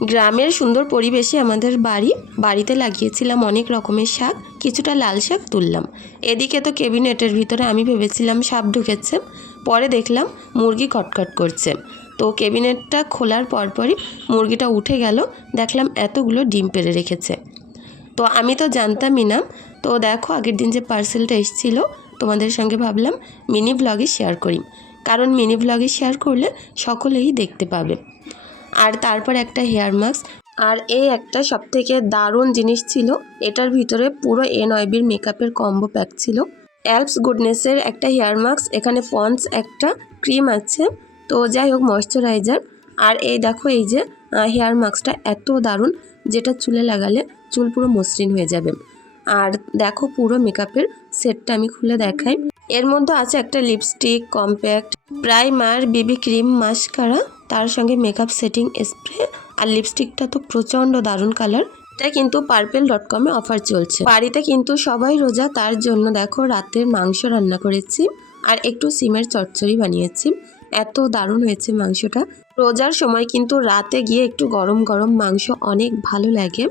গ্রামের সুন্দর পরিবেশে আমাদের বাড়িতে লাগিয়েছিলাম অনেক রকমের শাক, কিছুটা লাল শাক তুললাম। এদিকে তো ক্যাবিনেটের ভিতরে আমি ভেবেছিলাম সাপ ঢুকেছে, পরে দেখলাম মুরগি কটকট করছে। তো ক্যাবিনেটটা খোলার পরপরই মুরগিটা উঠে গেল, দেখলাম এতগুলো ডিম পেড়ে রেখেছে। তো আমি তো জানতামই না। তো দেখো আগের দিন যে পার্সেলটা এসেছিলো তোমাদের সঙ্গে ভাবলাম মিনি ব্লগে শেয়ার করি, কারণ মিনি ব্লগে শেয়ার করলে সকলেই দেখতে পাবে। আর তারপর একটা হেয়ার মাস্ক, আর এই একটা সবথেকে দারুণ জিনিস ছিল, এটার ভিতরে পুরো এনওয়াইবির মেকআপের কম্বো প্যাক ছিল। অ্যালপস গুডনেসের একটা হেয়ার মাস্ক, এখানে পন্ডস একটা ক্রিম আছে, তো যাই হোক ময়শ্চারাইজার। আর এই দেখো এই যে হেয়ার মাস্কটা এত দারুণ, যেটা চুলে লাগালে চুল পুরো মসৃণ হয়ে যাবে। আর দেখো পুরো মেকআপের সেটটা আমি খুলে দেখাই। এর মধ্যে আছে একটা lipstick, compact, primer, baby cream, mascara, তার সঙ্গে মেকআপ সেটিং স্প্রে। আর লিপস্টিকটা তো প্রচণ্ড দারুণ কালার। এটা কিন্তু purple.com-এ অফার চলছে। বাড়িতে কিন্তু সবাই রোজা, তার জন্য দেখো রাতের মাংস রান্না করেছি আর একটু সিমের চচ্চড়ি বানিয়েছি। এত দারুণ হয়েছে মাংসটা। রোজার সময় কিন্তু রাতে গিয়ে একটু গরম গরম মাংস অনেক ভালো লাগে।